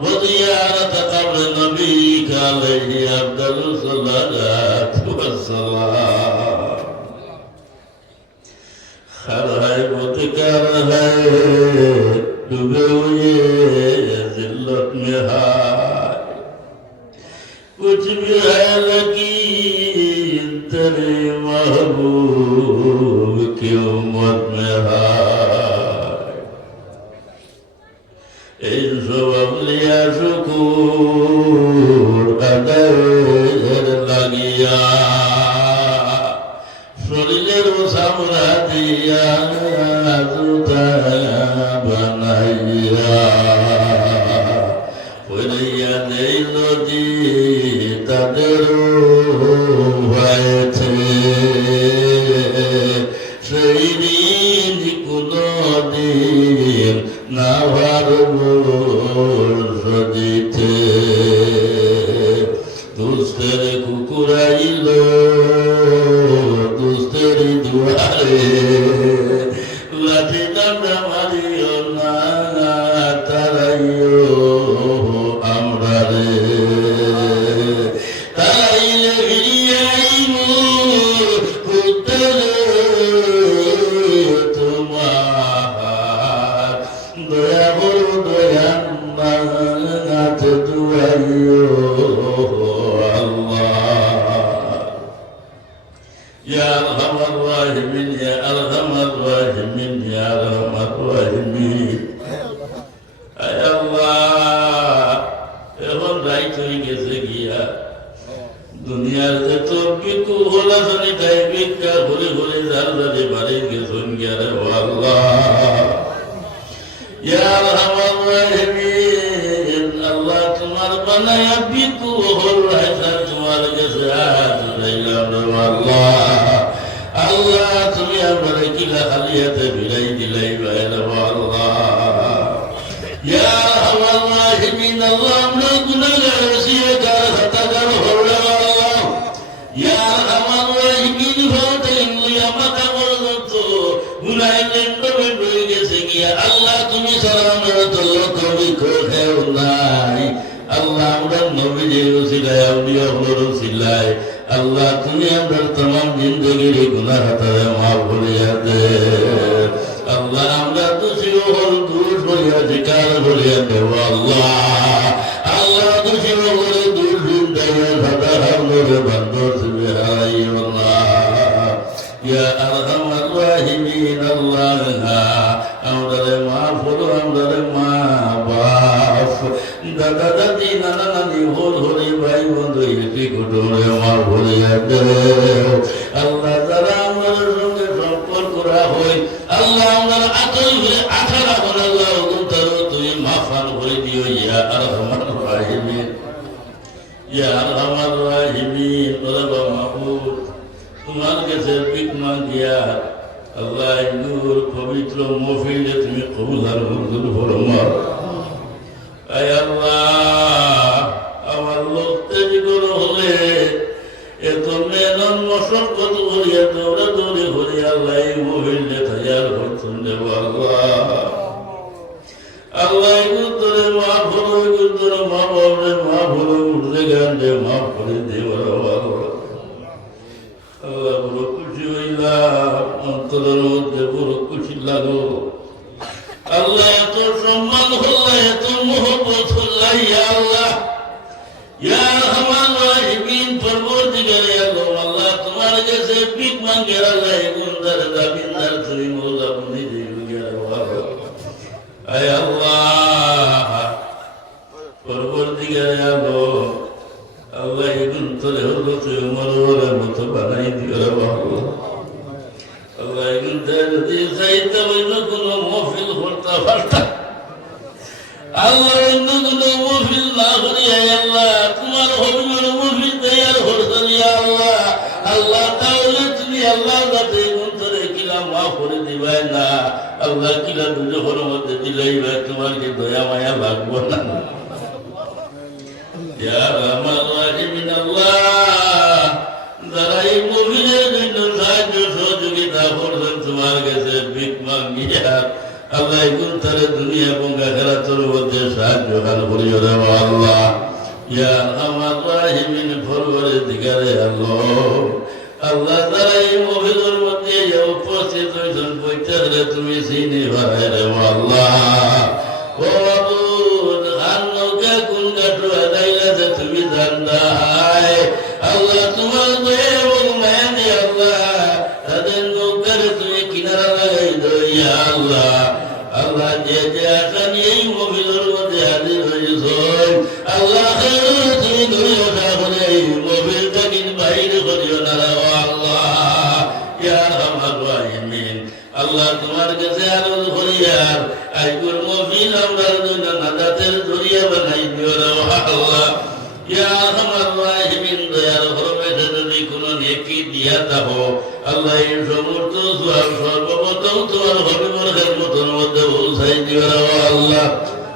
وزيارة قبر نبيك عليه أفضل الصلاة والسلام हर है मुतकर है डूबे हुए जिल्लत में हाय कुछ भी है लकीर तेरे महबूब की उम्मत में हाय इन सब अवलिया शुकूर अदर लगिया শরীরের সামরা দিয়া জুতা বানাইয়া হইয়া নেই নদী তাদের হয়েছে সেই দিন কোনো দিন না দিতে দুষ্টের কুকুরাইল দুষ্টেরি দুয়ারে লাঠি ডান্ডা মারিও না তারাইও আমরা রে তারাইলে ফিরিয়ে আইব তোমার দয়া বড় দয়া নাথ দুয়াইও يا أرحم الراحمين يا أرحم الراحمين يا أرحم الراحمين أي الله এখন রাইত হয়ে গেছে গিয়া দুনিয়ার যে তোর বিকু হলা জানি তাই ভিক্ষা ঘুরে ঘুরে যার যারে বাড়ি গেছেন গিয়া রে আল্লাহ ইয়া আরহামার রাহিমিন আল্লাহ তোমার বানায়া বিকু হল হাজার তোমার কাছে হাত উঠাইলাম রে আল্লাহ আল্লাহ তুমি আমার কিলা খালিয়াতে ভিড়াই দিলাই বাইরে আল্লাহ ইয়া আরহামার রাহিমিন আল্লাহ আমরা গুনাহগার সিয়াকার খাতাগার হলে আল্লাহ ইয়া আরহামার রাহিমিন ফাতে লইয়া মাথা পর্যন্ত গুনাহের ডবে ডুবে গেছে গিয়া আল্লাহ তুমি ছাড়া আমরা তোর কবি কোথাও নাই আল্লাহ আমরা নবীর ওসিলায় আউলিয়া হলোর ওসিলায় আল্লাহ তুমি আমরা तमाम জিন্দেগির গুনাহ হাতারে মাফ করিয়া দে আল্লাহ আমরা তো শিওর দূর করিয়া জিকার করিয়া দেব আল্লাহ আল্লাহ তো শিওর দূর দূর দেয়া ফাটা হামরে বন্দর সুবে হাই আল্লাহ ইয়া আরহামার রাহিমিন আল্লাহ আমাদের মাফ করো আমাদের মা বাপ দাদা দাদি নানা নানি হোল হরি ভাই বন্ধু ইতি কুটুমে মাফ করিয়া দেও আল্লাহ যারা আমাদের সঙ্গে সম্পর্ক হয় আল্লাহ আমরা আতই হয়ে আঠারা করে আল্লাহ তারও তুমি মাফান করে দিও ইয়া আরহামার রাহিমিন ইয়া আরহামার রাহিমিন রব্বা মাহবুব তোমার কাছে পিক মাগিয়া আল্লাহ নূর পবিত্র মহফিলে তুমি কবুল আর মঞ্জুর ফরমাও আয় আল্লাহ আমার লোক তৈরি করে হলে এত মেহনত মশক্কত করিয়া দৌড়া দৌড়ে করে আল্লাহ এই মহফিলে তৈয়ার করছেন দেব আল্লাহ আল্লাহ এগুলো তোরে মাফ হলো এগুলো তোরে মা বাবরে মাফ হলো উঠতে গান দে মাফ করে দেব আল্লাহ আল্লাহ বড় খুশি হইলাম অন্তরের মধ্যে বড় খুশি লাগলো আল্লাহ এত সম্মান হল্লা এত মোহব্বত হল্লা ইয়া আল্লাহ ইয়া আরহামার রাহিমিন পরবর্তীকালে আল্লাহ তোমার কাছে পিক মাঙ্গে আল্লাহ গুনদার দাবিন্দার তুমি মওলা বনি দিও ইয়া আল্লাহ আয় আল্লাহ পরবর্তীকালে আল্লাহ এগুন তোরে হলো তুই উমরের মতো বানাই দিও আল্লাহ এগুন যদি চাইতে অন্য কোনো মহফিল করতে পারতাম আল্লাহ অন্য কোনো মহফিল না করিয়া আল্লাহ তোমার হবিবের মহফিল তৈয়ার করতেন আল্লাহ আল্লাহ তাহলে তুমি আল্লাহ যাতে এগুন তোরে কিলা মাফ করে দিবাই না আল্লাহ কিলা দুজোর মধ্যে দিলেই ভাই তোমার কি দয়া মায়া লাগবো না ইয়া আরহামার রাহিমিন আল্লাহ যারা এই মুমিনের জন্য সাহায্য সহযোগিতা করছেন তোমার কাছে ভিক মাগিয়া আল্লাহ এগুন তারে দুনিয়া এবং আখিরাতের মধ্যে সাহায্য খান করিও রে আল্লাহ। ইয়া আমার রাহিমিন পরওয়ারদিগারে আল্লাহ, আল্লাহ তারা এই মহিলার মধ্যে উপস্থিত হয়েছেন বৈঠারে তুমি চিনি ভাই রে আল্লাহ। ও বাবুল আর নৌকা কোন গাঠু আদাইলা যে তুমি জানদাই আল্লাহ, তোমার দয়া এবং মায়া দিয়ে আল্লাহ তাদের নৌকারে তুমি কিনারা লাগাই দইয়া আল্লাহ। আল্লাহ যে যে আশা নিয়ে এই মহিলার মধ্যে হাজির হয়েছ আল্লাহ, তুমি ধরে ওঠা করে এই মহিলটা কিন্তু বাইরে করিও না আল্লাহ। ইয়া আমার রাহিমিন আল্লাহ, তোমার কাছে আরজ করিয়ার আইগুর মহিল আমরা জন্য নাজাতের জরিয়া বানাই দিও রে আল্লাহ। ইয়া আমার রাহিমিন দয়ার হরমে যদি কোনো নেকি দিয়া দাও আল্লাহ, এই সমস্ত সর্বপ্রথম তোমার হবিবর খেদমতের মধ্যে পৌঁছাই দিও রে আল্লাহ।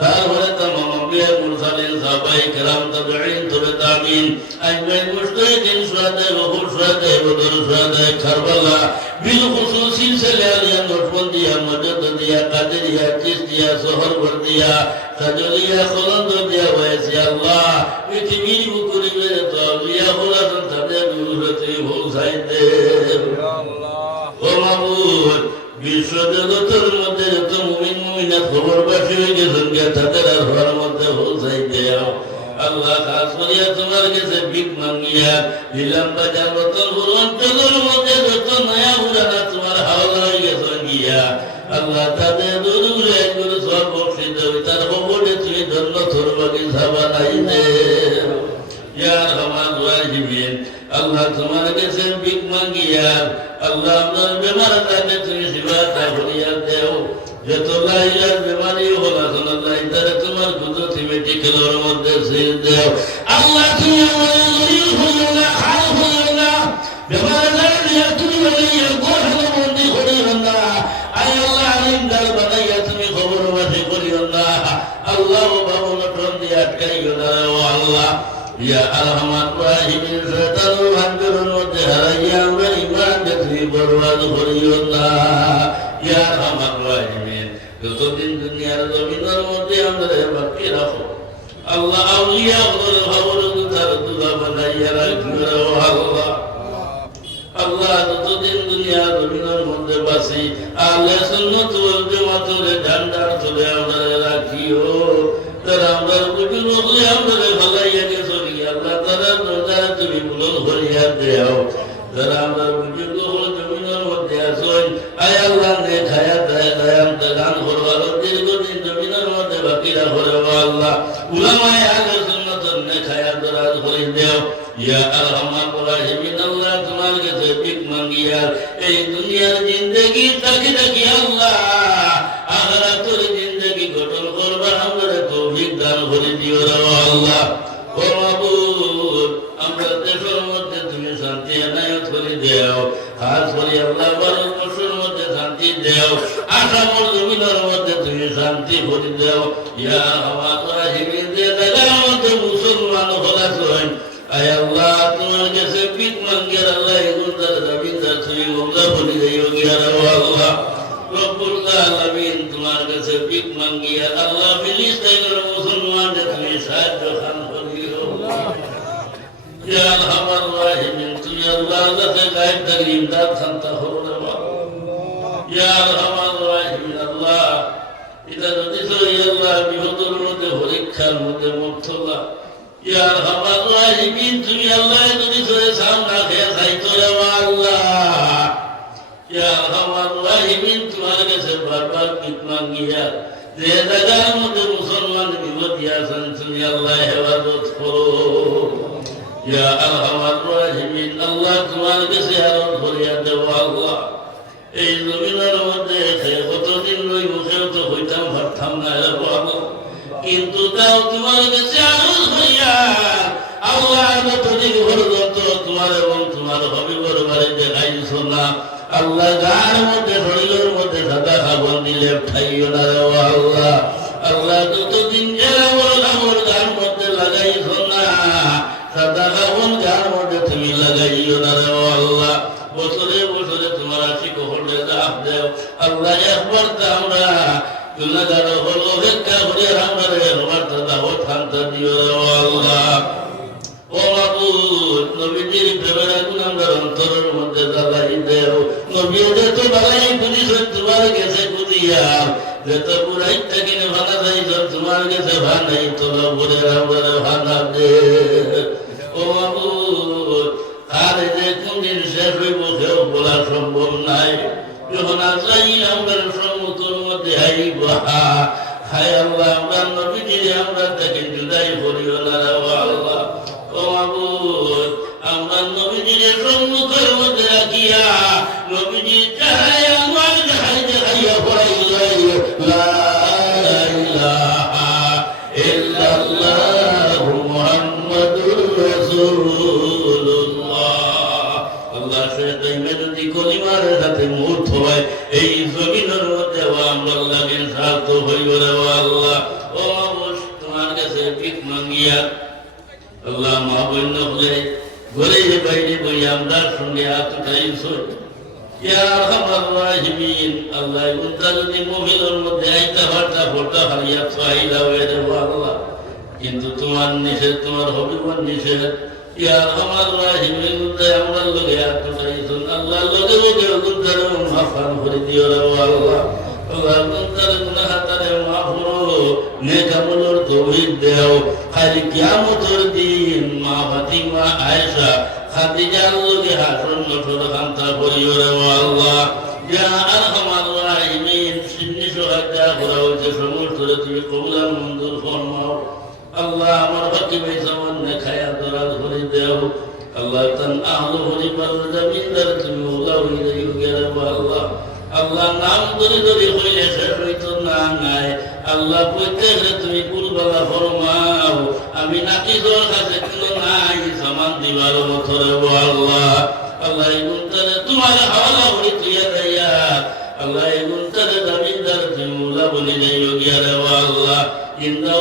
তারপরে তামাম আম্বিয়া মুরসালিন সাহাবায়ে কেরাম তাবেঈন তবে তাবিঈন আজমাইন মুজতাহিদিন শুহাদায়ে উহুদ শুহাদায়ে বদর শুহাদায়ে কারবালা বিল খুসুস সিলসিলা আলিয়া নকশবন্দিয়া মুজাদ্দিদিয়া কাদেরিয়া চিশতিয়া সোহরওয়ার্দিয়া কাজলিয়া খলন্দদিয়া ওয়াইসি আল্লাহ পৃথিবীর বুকুরে তো আউলিয়া হলাছেন তাদের বিরুদ্ধে পৌঁছাই দে ও মাবুদ। বিশ্ব জগতের মধ্যে যত মুমিন মুমিনাত খবরবাসী হয়ে গেছেন তাদের আর ঘর মধ্যে পৌঁছাই দেও আল্লাহ। খাস করিয়া তোমার কাছে ভিক মাঙ্গিয়া নিলাম বাজার মতন অঞ্চলের মধ্যে যত নয়া উড়ানা তোমার হাওলা হয়ে গেছেন গিয়া আল্লাহ, তাদের দূর দূরে একগুলো সব বর্ষিত তার খবরে তুমি জন্নতর বাগিচা বানাই দে। ইয়ার আমার রাহিমিন আল্লাহ, তোমার কাছে ভিক মাঙ্গিয়া আল্লাহ আপনার বেমার তাকে তুমি শিফা করিয়া দেও। যত লাইলার বেমারি হল এখন আল্লাহ তারা তোমার কুদরতি মেডিকেলের মধ্যে ছেড়ে দেও আল্লাহ। তুমি আমাদের গরিব হইও না, খারাপ হইও না, বেমার লাইলা তুমি বলিয়া গোহালো বন্দি করিও না। আয় আল্লাহ আলিমদার বানাইয়া তুমি খবরবাসী করিও না আল্লাহ। বাবু নটন দিয়ে আটকাইও না ও আল্লাহ। ইয়া আরহামার রাহিমিন শয়তানুর ভাগ্যের মধ্যে হারাইয়া আমরা ইমানকে তুমি বরবাদ করিও না। ইয়া আরহামার রাহিমিন যতদিন দুনিয়ার জমিনের মধ্যে আমাদের বাকি রাখো আল্লাহ। আউলিয়া ওদের খবর তার দুলা বানাইয়া রাখিও আল্লাহ। আল্লাহ যতদিন দুনিয়ার জমিনের মধ্যে বাসি আল্লাহ সুন্নাত ওয়াল জামাতের ঝান্ডার তলে আমাদের রাখিও। তারা আমরা বুঝুন হলে আমাদের ভালাইয়া গেছো আল্লাহ, তারা দরজারে তুমি বুলন করিয়া দেও। যারা আমরা বুঝুন হল জমিনের মধ্যে আসেন আয় আল্লাহ নে খায়া দেয় দয়ান্তে দান করবার দীর্ঘদিন জমিনের মধ্যে বাকিরা করে আল্লাহ। উলামায়ে আহলে সুন্নাতের নে খায়া দরাজ করে দেও। ইয়া আরহামার রাহিমিন আল্লাহ, তোমার কাছে ভিক মাঙ্গিয়া এই দুনিয়ার জিন্দেগি তাকি তাকি আল্লাহ আখিরাতের জিন্দেগি গঠন করবার আমরা তৌফিক দান করে দিও রে আল্লাহ। ও মাবুদ, আমরা দেশের মধ্যে তুমি শান্তি এনায়ত করে দেও। খাস করে আল্লাহ ভারতবর্ষের মধ্যে শান্তি দেও, আসামের জমিনের মধ্যে তুমি শান্তি করে দেও। ইয়া আমার রাহিমিন যে জায়গার মধ্যে মুসলমান হলাছেন আয় আল্লাহ, তোমার কাছে ভিক মাঙ্গিয়া আল্লাহ এগুলোর জমিনদার তুমি মঙ্গলা বলি যাইও গিয়া আল্লাহ। রব্বুল আলামিন তোমার কাছে ভিক মাঙ্গিয়া আল্লাহ ফিলিস্তিনের মুসলমানদের তুমি সাহায্য খান করিও। ইয়া আরহামার রাহিমিন তুমি আল্লাহ কাছে গায়েব থেকে ইমদাদ খান্তা হও রে আল্লাহ। ইয়া আরহামার রাহিমিন আল্লাহ, এটা যদি সই আল্লাহ বিপদের মধ্যে পরীক্ষার মধ্যে মুক্তলা। ইয়া আরহামার রাহিমিন তুমি আল্লাহ যদি সই সামনা খেয়ে চাইতো রে আল্লাহ। ইয়া আরহামার রাহিমিন তোমার কাছে বারবার ভিক মাঙ্গিয়া যে জায়গার মধ্যে মুসলমান বিপদে আছেন তুমি আল্লাহ হেফাজত করো। ইয়া আরহামার রাহিমিন আল্লাহ, তোমার কাছে আরজ করিয়া দেও আল্লাহ। এই জমিনের মধ্যে কতদিন রই মুখেও তো হইতাম পারতাম না রে আল্লাহ, কিন্তু তাও তোমার কাছে আরজ করিয়া আল্লাহ যতদিন পর্যন্ত তোমার এবং তোমার হবিবর বাড়িতে খাইছো না আল্লাহ, গার মধ্যে শরীরের মধ্যে সাদা খাবন দিলে খাইও না রে আল্লাহ। আল্লাহ যতদিন আমার গার মধ্যে লাগাইছো না সাদা খাবন গার মধ্যে তুমি লাগাইও না রে আল্লাহ। বছরে বছরে তোমার আশিক হলে দাব দেও আল্লাহ। একবার তো আমরা গুনাহগার হল অপেক্ষা করে আমরা নাই তোলা বলে আমরা ভাঙা দে ও বাবু আর যে কোনদিন শেষ হইব কেউ বলা সম্ভব নাই যখন আসাই আমরা সম্মুখের মধ্যে হাইব হায় আল্লাহ আমরা নবীজিরে আমরা তাকে জুদাই করিও না আল্লাহ ও বাবু আমরা নবীজিরে সম্মুখের মধ্যে রাখিয়া নবীজি চাই আমার দেখাই দেখাইয়া পড়াই লা ইলাহা ইল্লাল্লাহু মুহাম্মাদুর রাসূলুল্লাহ আল্লাহ সেটাইমে যদি কলিমার সাথে মুহূর্ত হয় এই জমিনের মধ্যে আমরা লাগে সার্থ হইব রে আল্লাহ ও তোমার কাছে ভিক মাঙ্গিয়া আল্লাহ মা বন্য বলে ঘরে বাইরে বই আমরা সঙ্গে হাত উঠাইছো ইয়া আরহামার রাহিমিন আল্লাহ উনটা যদি মুমিনের মধ্যে আইতা ফাটা ফোটা হারিয়া ফাইলা হয়ে রে আল্লাহ কিন্তু তোমার নিষেধ তোমার হবিবর নিষেধ ইয়া আরহামার রাহিমিন আমরা লগে হাত উঠাইছো আল্লাহ লগে লগে উনটার মাফান করে দিও রে আল্লাহ আল্লাহ উনটার গুনাহতারে মাফ করো নেক আমলের তৌফিক দাও খালি কিয়ামতের দিন মা ফাতিমা আয়েশা খাদিজার লগে হাসর নটর খান্তা করিও রে আল্লাহ ইয়া আরহামার রাহিমিন সিন্নি সোহাদা করা হয়েছে সমস্ত তুমি কবুল মঞ্জুর ফরমাও আল্লাহ আমার ফাতিমা সামনে খায়া দরাজ করে দাও আল্লাহ তান আহলে পরিবার জমিনদার তুমি ওলা হইলে গেলে আল্লাহ আল্লাহ নাম ধরে ধরে হইলে শেষ হইতো না নাই আল্লাহ প্রত্যেক তুমি কুলবালা ফরমাও আমি নাকি তোর কাছে কোনো নাই সামান দিবার মতো রে আল্লাহ আল্লাহ এগুনটারে তোমার হাওয়ালা হই তুইয়া দেয়া আল্লাহ এগুনটারে জমিনদার তুমি ওলা বলি যাইও গিয়া রে আল্লাহ ইন্দা